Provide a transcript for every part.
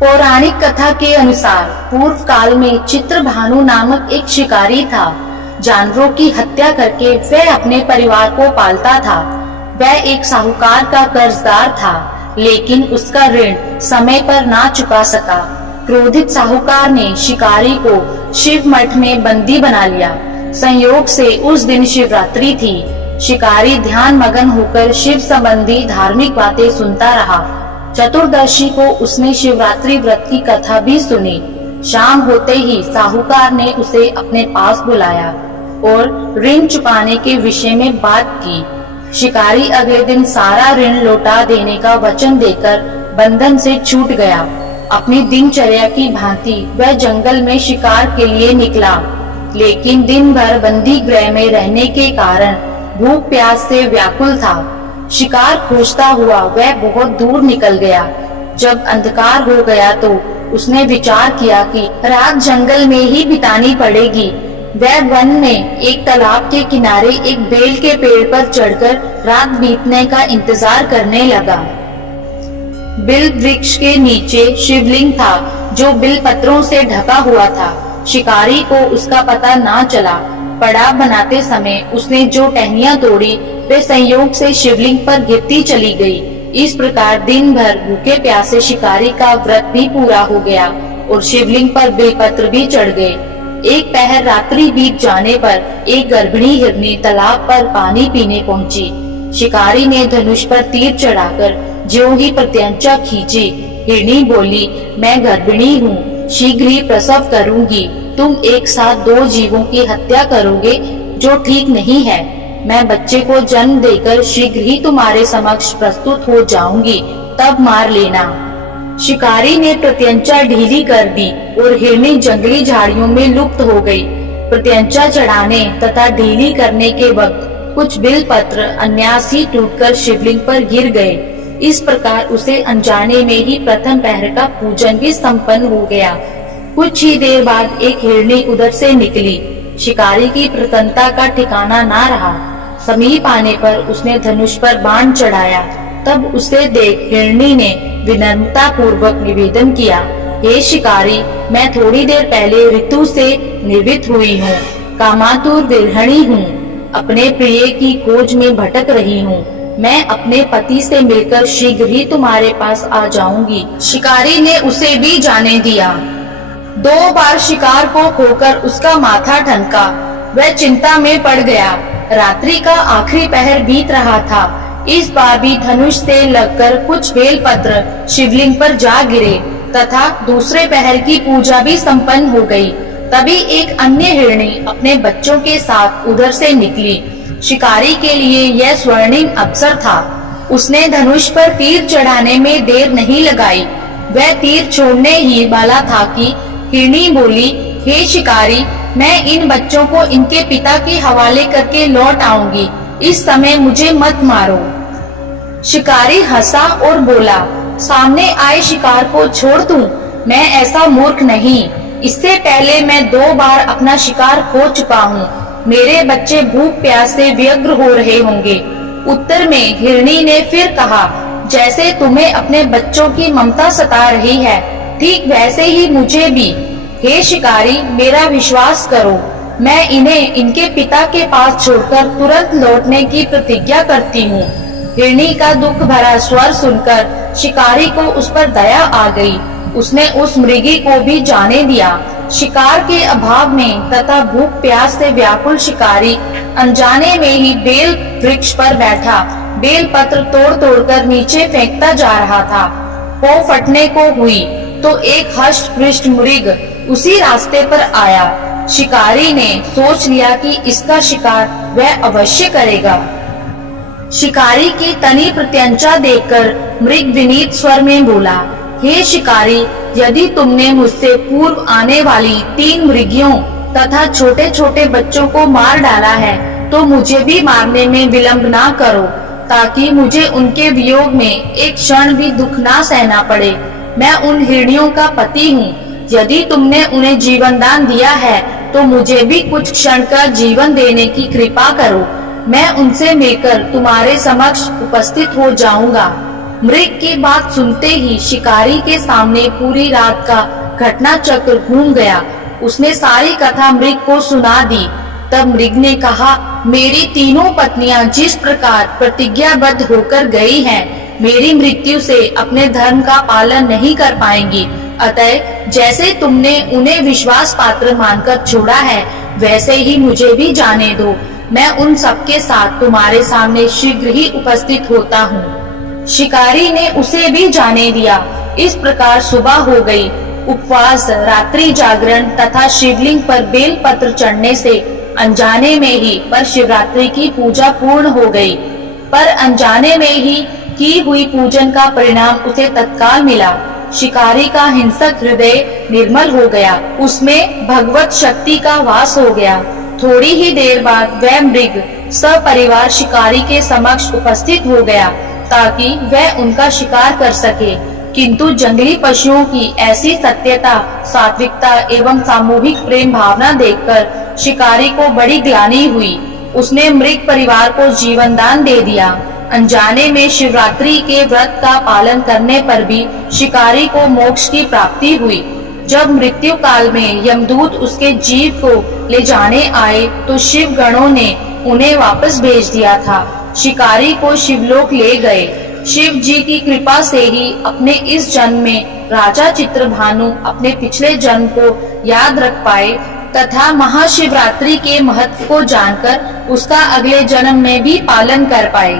पौराणिक कथा के अनुसार पूर्व काल में चित्रभानु नामक एक शिकारी था। जानवरों की हत्या करके वह अपने परिवार को पालता था। वह एक साहूकार का कर्जदार था, लेकिन उसका ऋण समय पर ना चुका सका। क्रोधित साहूकार ने शिकारी को शिव मठ में बंदी बना लिया। संयोग से उस दिन शिवरात्रि थी। शिकारी ध्यान मगन होकर शिव संबंधी धार्मिक बातें सुनता रहा। चतुर्दशी को उसने शिवरात्रि व्रत की कथा भी सुनी। शाम होते ही साहूकार ने उसे अपने पास बुलाया और ऋण चुकाने के विषय में बात की। शिकारी अगले दिन सारा ऋण लौटा देने का वचन देकर बंधन से छूट गया। अपनी दिनचर्या की भांति वह जंगल में शिकार के लिए निकला, लेकिन दिन भर बंदी गृह में रहने के कारण भूख प्यास से व्याकुल था। शिकार खोजता हुआ वह बहुत दूर निकल गया। जब अंधकार हो गया तो उसने विचार किया कि रात जंगल में ही बितानी पड़ेगी। वह वन में एक तालाब के किनारे एक बेल के पेड़ पर चढ़कर रात बीतने का इंतजार करने लगा। बिल वृक्ष के नीचे शिवलिंग था, जो बिल पत्रों से ढका हुआ था। शिकारी को उसका पता ना चला। पड़ाव बनाते समय उसने जो टहनियां तोड़ी वे संयोग से शिवलिंग पर गिरती चली गई। इस प्रकार दिन भर भूखे प्यासे शिकारी का व्रत भी पूरा हो गया और शिवलिंग पर बेलपत्र भी चढ़ गए। एक पहर रात्रि बीत जाने पर एक गर्भिणी हिरनी तालाब पर पानी पीने पहुंची। शिकारी ने धनुष पर तीर चढ़ाकर ज्यों ही प्रत्यंचा खींची। हिरनी बोली, मैं गर्भिणी हूँ, शीघ्र ही प्रसव करूंगी। तुम एक साथ दो जीवों की हत्या करोगे, जो ठीक नहीं है। मैं बच्चे को जन्म देकर शीघ्र ही तुम्हारे समक्ष प्रस्तुत हो जाऊंगी, तब मार लेना। शिकारी ने प्रत्यंचा ढीली कर दी और हिरनी जंगली झाड़ियों में लुप्त हो गई। प्रत्यंचा चढ़ाने तथा ढीली करने के वक्त कुछ बिल पत्र अन्यास ही टूटकर शिवलिंग पर गिर गए। इस प्रकार उसे अनजाने में ही प्रथम पहर का पूजन भी संपन्न हो गया। कुछ ही देर बाद एक हिरनी उधर से निकली। शिकारी की प्रसन्नता का ठिकाना ना रहा। समीप आने पर उसने धनुष पर बाण चढ़ाया। तब उसे देख हिरनी ने विनम्रता पूर्वक निवेदन किया, हे शिकारी, मैं थोड़ी देर पहले ऋतु से निर्वित हुई हूँ, कामातुर विरहणी हूँ, अपने प्रिय की खोज में भटक रही हूँ। मैं अपने पति से मिलकर शीघ्र ही तुम्हारे पास आ जाऊंगी। शिकारी ने उसे भी जाने दिया। 2 बार शिकार को खोकर उसका माथा ठनका। वह चिंता में पड़ गया। रात्रि का आखिरी पहर बीत रहा था। इस बार भी धनुष से लगकर कुछ बेलपत्र शिवलिंग पर जा गिरे तथा दूसरे पहर की पूजा भी संपन्न हो गई। तभी एक अन्य हिरनी अपने बच्चों के साथ उधर से निकली। शिकारी के लिए यह स्वर्णिम अवसर था। उसने धनुष पर तीर चढ़ाने में देर नहीं लगाई। वह तीर छोड़ने ही वाला था कि हिरनी बोली, हे शिकारी, मैं इन बच्चों को इनके पिता के हवाले करके लौट आऊंगी। इस समय मुझे मत मारो। शिकारी हंसा और बोला, सामने आए शिकार को छोड़ दूं? मैं ऐसा मूर्ख नहीं। इससे पहले मैं 2 बार अपना शिकार खो चुका हूँ। मेरे बच्चे भूख प्यास से व्यग्र हो रहे होंगे। उत्तर में हिरनी ने फिर कहा, जैसे तुम्हें अपने बच्चों की ममता सता रही है, ठीक वैसे ही मुझे भी। हे शिकारी, मेरा विश्वास करो, मैं इन्हें इनके पिता के पास छोड़कर तुरंत लौटने की प्रतिज्ञा करती हूँ। हिरनी का दुख भरा स्वर सुनकर शिकारी को उस पर दया आ गई। उसने उस मृगी को भी जाने दिया। शिकार के अभाव में तथा भूख प्यास से व्याकुल शिकारी अनजाने में ही बेल वृक्ष पर बैठा बेल पत्र तोड़ तोड़कर नीचे फेंकता जा रहा था। वो फटने को हुई तो एक हष्ट पृष्ठ मृग उसी रास्ते पर आया। शिकारी ने सोच लिया कि इसका शिकार वह अवश्य करेगा। शिकारी की तनी प्रत्यंचा देखकर मृग विनीत स्वर में बोला, हे शिकारी, यदि तुमने मुझसे पूर्व आने वाली 3 मृगियों तथा छोटे छोटे बच्चों को मार डाला है, तो मुझे भी मारने में विलंब ना करो, ताकि मुझे उनके वियोग में एक क्षण भी दुख ना सहना पड़े। मैं उन हिरनियों का पति हूँ। यदि तुमने उन्हें जीवन दान दिया है, तो मुझे भी कुछ क्षण का जीवन देने की कृपा करो। मैं उनसे मिलकर तुम्हारे समक्ष उपस्थित हो जाऊंगा। मृग की बात सुनते ही शिकारी के सामने पूरी रात का घटना चक्र घूम गया। उसने सारी कथा मृग को सुना दी। तब मृग ने कहा, मेरी तीनों पत्नियां जिस प्रकार प्रतिज्ञाबद्ध होकर गई हैं, मेरी मृत्यु से अपने धर्म का पालन नहीं कर पाएंगी। अतः जैसे तुमने उन्हें विश्वास पात्र मानकर छोड़ा है, वैसे ही मुझे भी जाने दो। मैं उन सबके साथ तुम्हारे सामने शीघ्र ही उपस्थित होता हूँ। शिकारी ने उसे भी जाने दिया। इस प्रकार सुबह हो गई। उपवास, रात्रि जागरण तथा शिवलिंग पर बेल पत्र चढ़ने से अनजाने में ही पर शिवरात्रि की पूजा पूर्ण हो गई। पर अनजाने में ही की हुई पूजन का परिणाम उसे तत्काल मिला। शिकारी का हिंसक हृदय निर्मल हो गया, उसमें भगवत शक्ति का वास हो गया। थोड़ी ही देर बाद वह मृग सपरिवार शिकारी के समक्ष उपस्थित हो गया ताकि वह उनका शिकार कर सके। किंतु जंगली पशुओं की ऐसी सत्यता, सात्विकता एवं सामूहिक प्रेम भावना देखकर शिकारी को बड़ी ग्लानि हुई। उसने मृग परिवार को जीवन दान दे दिया। अनजाने में शिवरात्रि के व्रत का पालन करने पर भी शिकारी को मोक्ष की प्राप्ति हुई। जब मृत्यु काल में यमदूत उसके जीव को ले जाने आए तो शिव गणों ने उन्हें वापस भेज दिया था। शिकारी को शिवलोक ले गए। शिव जी की कृपा से ही अपने इस जन्म में राजा चित्रभानु अपने पिछले जन्म को याद रख पाए तथा महाशिवरात्रि के महत्व को जानकर उसका अगले जन्म में भी पालन कर पाए।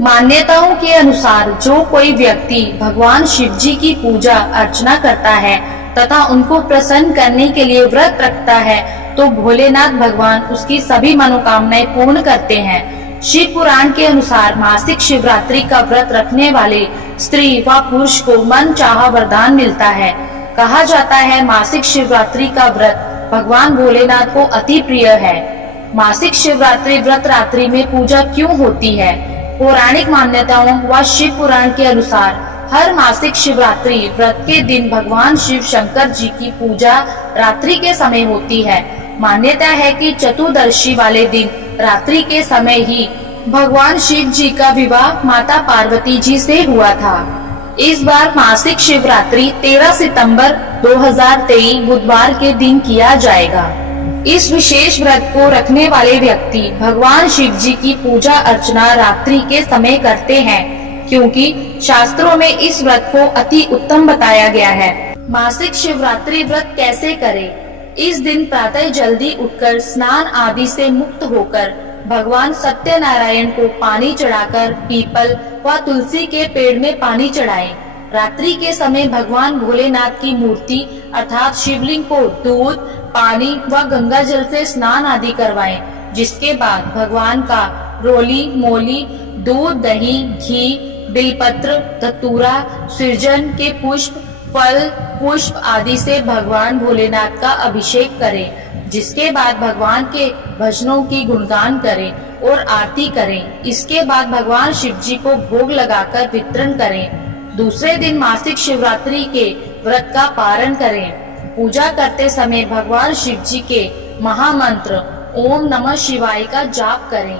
मान्यताओं के अनुसार जो कोई व्यक्ति भगवान शिव जी की पूजा अर्चना करता है तथा उनको प्रसन्न करने के लिए व्रत रखता है तो भोलेनाथ भगवान उसकी सभी मनोकामनाएं पूर्ण करते हैं। शिव पुराण के अनुसार मासिक शिवरात्रि का व्रत रखने वाले स्त्री व पुरुष को मन चाहा वरदान मिलता है। कहा जाता है मासिक शिवरात्रि का व्रत भगवान भोलेनाथ को अति प्रिय है। मासिक शिवरात्रि व्रत रात्रि में पूजा क्यों होती है? पौराणिक मान्यताओं व शिव पुराण के अनुसार हर मासिक शिवरात्रि व्रत के दिन भगवान शिव शंकर जी की पूजा रात्रि के समय होती है। मान्यता है कि चतुर्दशी वाले दिन रात्रि के समय ही भगवान शिव जी का विवाह माता पार्वती जी से हुआ था। इस बार मासिक शिवरात्रि 13 सितंबर 2023 बुधवार के दिन किया जाएगा। इस विशेष व्रत को रखने वाले व्यक्ति भगवान शिव जी की पूजा अर्चना रात्रि के समय करते हैं, क्योंकि शास्त्रों में इस व्रत को अति उत्तम बताया गया है। मासिक शिवरात्रि व्रत कैसे करें? इस दिन प्रातः जल्दी उठकर स्नान आदि से मुक्त होकर भगवान सत्यनारायण को पानी चढ़ाकर पीपल व तुलसी के पेड़ में पानी चढ़ाएं। रात्रि के समय भगवान भोलेनाथ की मूर्ति अर्थात शिवलिंग को दूध, पानी व गंगा जल से स्नान आदि करवाएं, जिसके बाद भगवान का रोली मोली, दूध, दही, घी, बेलपत्र, धतूरा, सृजन के पुष्प, फल, पुष्प आदि से भगवान भोलेनाथ का अभिषेक करें। जिसके बाद भगवान के भजनों की गुणगान करें और आरती करें। इसके बाद भगवान शिव जी को भोग लगाकर वितरण करें। दूसरे दिन मासिक शिवरात्रि के व्रत का पारण करें। पूजा करते समय भगवान शिव जी के महामंत्र ओम नमः शिवाय का जाप करें।